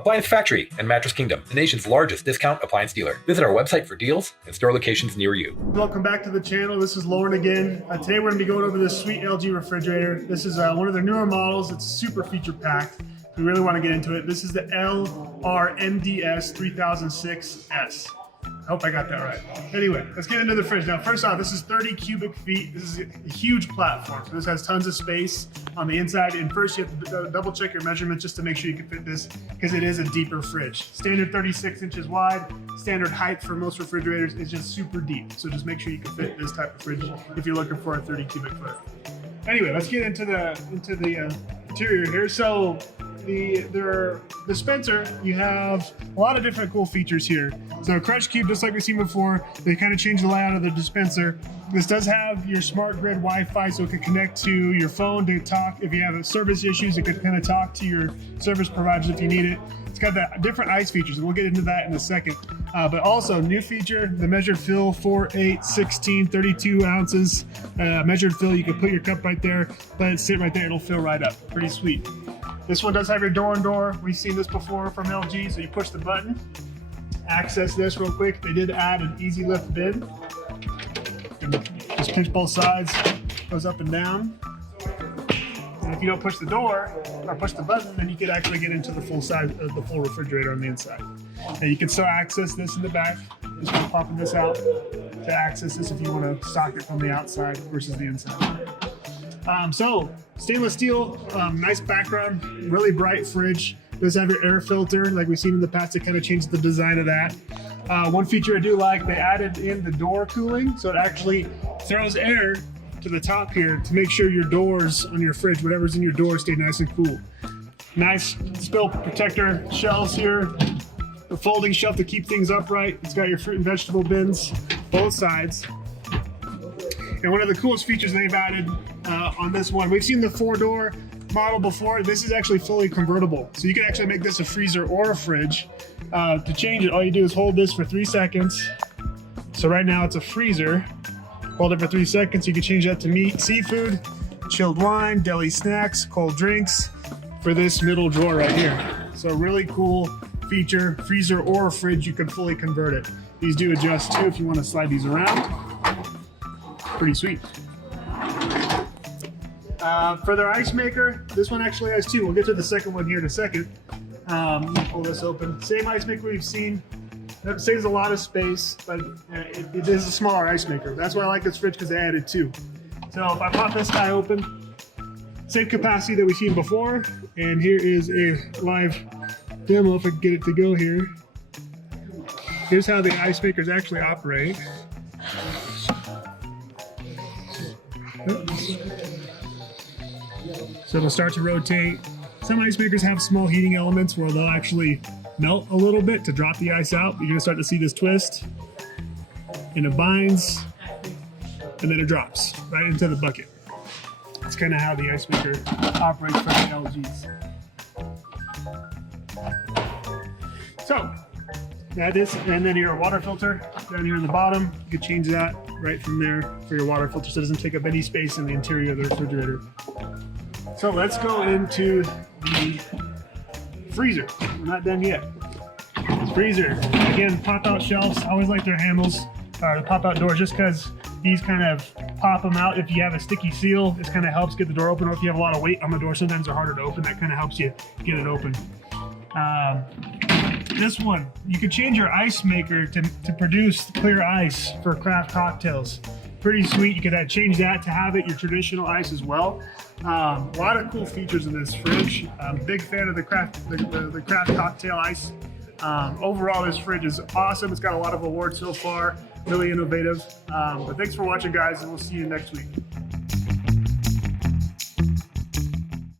Appliance Factory and Mattress Kingdom, the nation's largest discount appliance dealer. Visit our website for deals and store locations near you. Welcome back to the channel. This is Loren again. Today we're going to be going over this sweet LG refrigerator. This is one of their newer models. It's super feature packed. We really want to get into it. This is the LRMDS3006S. I hope I got that right. Anyway, let's get into the fridge. Now, first off, this is 30 cubic feet. This is a huge platform. So this has tons of space on the inside. And first, you have to double check your measurements just to make sure you can fit this, because it is a deeper fridge. Standard 36 inches wide. Standard height for most refrigerators is just super deep. So just make sure you can fit this type of fridge if you're looking for a 30 cubic foot. Anyway, let's get into the interior here. So their dispenser, you have a lot of different cool features here. So a crush cube, just like we've seen before, they kind of changed the layout of the dispenser. This does have your smart grid Wi-Fi, so it can connect to your phone to talk. If you have service issues, it could kind of talk to your service providers if you need it. It's got the different ice features, and we'll get into that in a second. But also, new feature, the measured fill, 4, 8, 16, 32 ounces. Measured fill, you can put your cup right there, let it sit right there, it'll fill right up. Pretty sweet. This one does have your door-on-door. We've seen this before from LG, so you push the button, access this real quick. They did add an easy lift bin. Just pinch both sides, goes up and down. And if you don't push the door or push the button, then you could actually get into the full size of the full refrigerator on the inside. And you can still access this in the back. Just by popping this out to access this if you want to stock it from the outside versus the inside. So stainless steel, nice background, really bright fridge. Does have your air filter like we've seen in the past. It kind of changed the design of that. One feature I do like, they added in the door cooling, so it actually throws air to the top here to make sure your doors on your fridge, whatever's in your door, stay nice and cool. Nice spill protector shelves here. The folding shelf to keep things upright. It's got your fruit and vegetable bins, both sides. And one of the coolest features they've added on this one, we've seen the 4-door model before. This is actually fully convertible. So you can actually make this a freezer or a fridge. To change it, all you do is hold this for 3 seconds. So right now it's a freezer. Hold it for 3 seconds. You can change that to meat, seafood, chilled wine, deli snacks, cold drinks for this middle drawer right here. So really cool feature, freezer or a fridge, you can fully convert it. These do adjust too if you want to slide these around. Pretty sweet. For their ice maker, this one actually has 2. We'll get to the second one here in a second. Pull this open. Same ice maker we've seen. That saves a lot of space, but it is a smaller ice maker. That's why I like this fridge, because they added 2. So if I pop this guy open, same capacity that we've seen before. And here is a live demo if I can get it to go here. Here's how the ice makers actually operate. Oops. So it'll start to rotate. Some ice makers have small heating elements where they'll actually melt a little bit to drop the ice out. You're gonna start to see this twist, and it binds, and then it drops right into the bucket. That's kind of how the ice maker operates for the LGs. So that is, and then your water filter down here in the bottom, you can change that right from there for your water filter, so it doesn't take up any space in the interior of the refrigerator. So let's go into the freezer. We're not done yet. Freezer, again, pop-out shelves. I always like their handles, the pop-out doors, just because these kind of pop them out. If you have a sticky seal, this kind of helps get the door open, or if you have a lot of weight on the door, sometimes they're harder to open. That kind of helps you get it open. This one, you can change your ice maker to produce clear ice for craft cocktails. Pretty sweet. You could change that to have it your traditional ice as well. A lot of cool features in this fridge. I'm a big fan of the craft cocktail ice. Overall, this fridge is awesome. It's got a lot of awards so far. Really innovative. But thanks for watching, guys, and we'll see you next week.